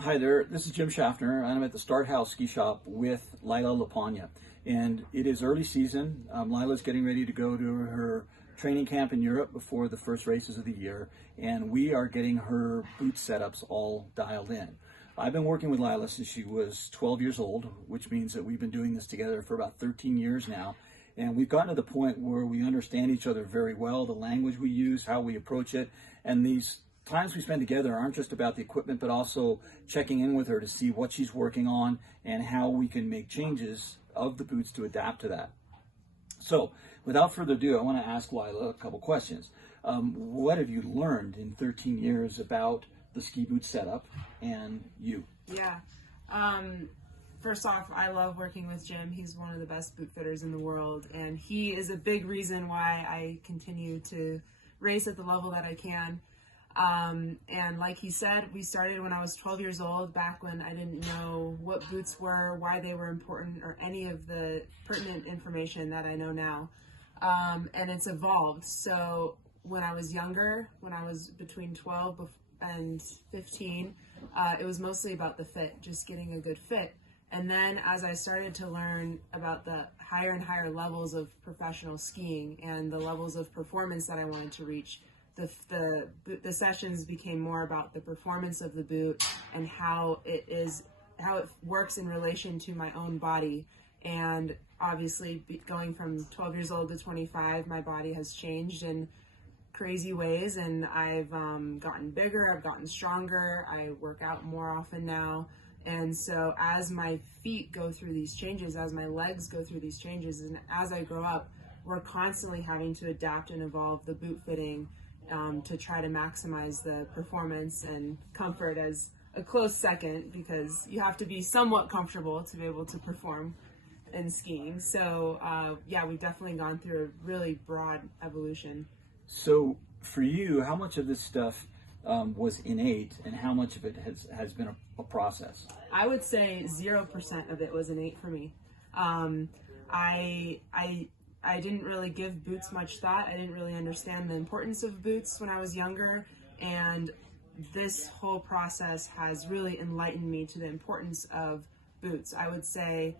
Hi there, this is Jim Schaffner, and I'm at the Haus ski shop with Lila Lapanja. And it is early season. Lila's getting ready to go to her training camp in Europe before the first races of the year, and we are getting her boot setups all dialed in. I've been working with Lila since she was 12 years old, which means that we've been doing this together for about 13 years now. And we've gotten to the point where we understand each other very well, the language we use, how we approach it, and these times we spend together aren't just about the equipment, but also checking in with her to see what she's working on and how we can make changes of the boots to adapt to that. So without further ado, I want to ask Lila a couple questions. What have you learned in 13 years about the ski boot setup and you? Yeah. First off, I love working with Jim. He's one of the best boot fitters in the world, and he is a big reason why I continue to race at the level that I can. And like he said, we started when I was 12 years old, back when I didn't know what boots were, why they were important, or any of the pertinent information that I know now. And it's evolved. So when I was younger, when I was between 12 and 15, it was mostly about the fit, just getting a good fit. And then as I started to learn about the higher and higher levels of professional skiing and the levels of performance that I wanted to reach, the sessions became more about the performance of the boot and how it works in relation to my own body. And obviously, going from 12 years old to 25, my body has changed in crazy ways, and I've gotten bigger, I've gotten stronger, I work out more often now. And so as my feet go through these changes, as my legs go through these changes, and as I grow up, we're constantly having to adapt and evolve the boot fitting to try to maximize the performance and comfort as a close second, because you have to be somewhat comfortable to be able to perform in skiing. So yeah, we've definitely gone through a really broad evolution. So for you, how much of this stuff was innate and how much of it has been a process? I would say 0% of it was innate for me. I didn't really give boots much thought. I didn't really understand the importance of boots when I was younger, and this whole process has really enlightened me to the importance of boots. I would say,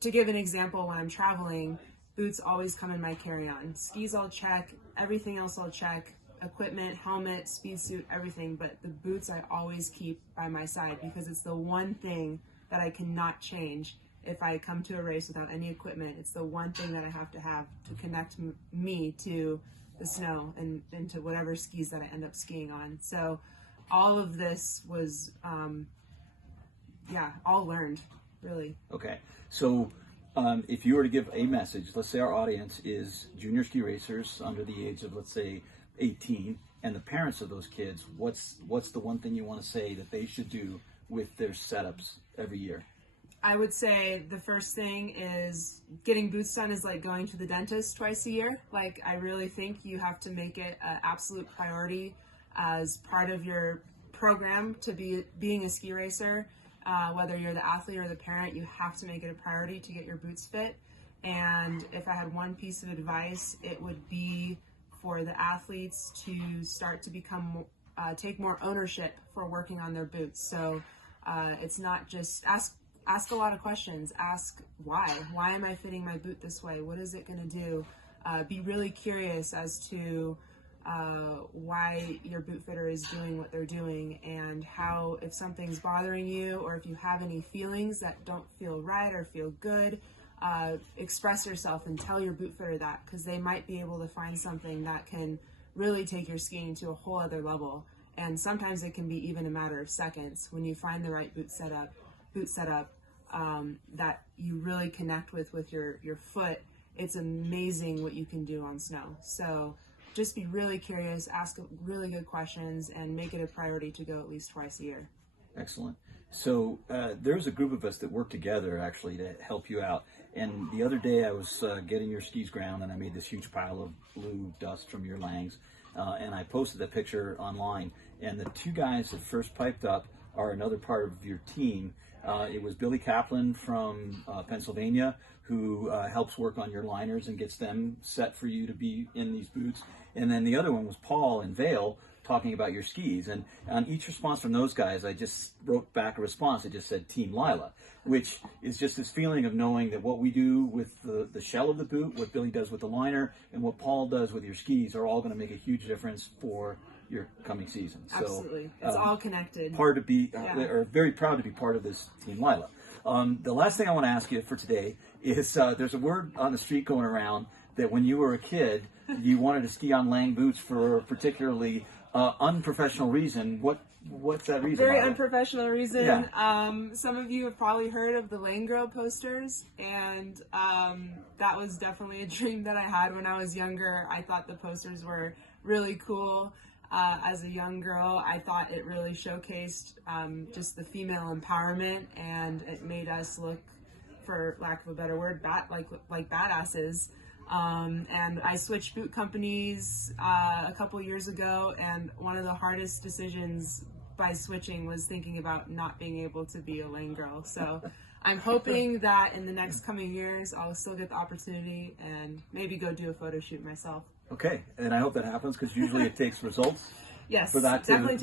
to give an example, when I'm traveling, boots always come in my carry-on. Skis I'll check, everything else I'll check, equipment, helmet, speed suit, everything, but the boots I always keep by my side because it's the one thing that I cannot change. If I come to a race without any equipment, it's the one thing that I have to connect me to the snow and to whatever skis that I end up skiing on. So all of this was, yeah, all learned, really. Okay, so if you were to give a message, let's say our audience is junior ski racers under the age of, let's say, 18, and the parents of those kids, what's the one thing you want to say that they should do with their setups every year? I would say the first thing is getting boots done is like going to the dentist twice a year. Like, I really think you have to make it an absolute priority as part of your program to being a ski racer. Whether you're the athlete or the parent, you have to make it a priority to get your boots fit. And if I had one piece of advice, it would be for the athletes to start to take more ownership for working on their boots. So it's not just ask a lot of questions. Ask why am I fitting my boot this way? What is it going to do? Be really curious as to why your boot fitter is doing what they're doing, and how, if something's bothering you or if you have any feelings that don't feel right or feel good, express yourself and tell your boot fitter that, because they might be able to find something that can really take your skiing to a whole other level. And sometimes it can be even a matter of seconds when you find the right boot setup that you really connect with your foot. It's amazing what you can do on snow. So just be really curious, ask really good questions, and make it a priority to go at least twice a year. Excellent. So there's a group of us that work together actually to help you out. And the other day I was getting your skis ground, and I made this huge pile of blue dust from your Langes, and I posted that picture online. And the two guys that first piped up are another part of your team. It was Billy Kaplan from Pennsylvania, who helps work on your liners and gets them set for you to be in these boots. And then the other one was Paul in Vail, talking about your skis. And on each response from those guys, I just wrote back a response. I just said Team Lila, which is just this feeling of knowing that what we do with the shell of the boot, what Billy does with the liner, and what Paul does with your skis are all going to make a huge difference for your coming season. Absolutely. So, it's all connected. Very proud to be part of this Team Lila. The last thing I want to ask you for today is there's a word on the street going around that when you were a kid, you wanted to ski on Lange boots for a particularly unprofessional reason. What's that reason? Very unprofessional reason. Yeah. Some of you have probably heard of the Lange Girl posters, and that was definitely a dream that I had when I was younger. I thought the posters were really cool. As a young girl, I thought it really showcased just the female empowerment, and it made us look, for lack of a better word, like badasses. And I switched boot companies a couple years ago, and one of the hardest decisions by switching was thinking about not being able to be a Lange girl. So I'm hoping that in the next coming years I'll still get the opportunity and maybe go do a photo shoot myself. Okay, and I hope that happens, because usually it takes results. Yes, for that to be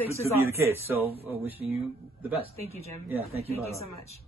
the case. So wishing you the best. Thank you, Jim. Yeah, thank you. Thank you so much.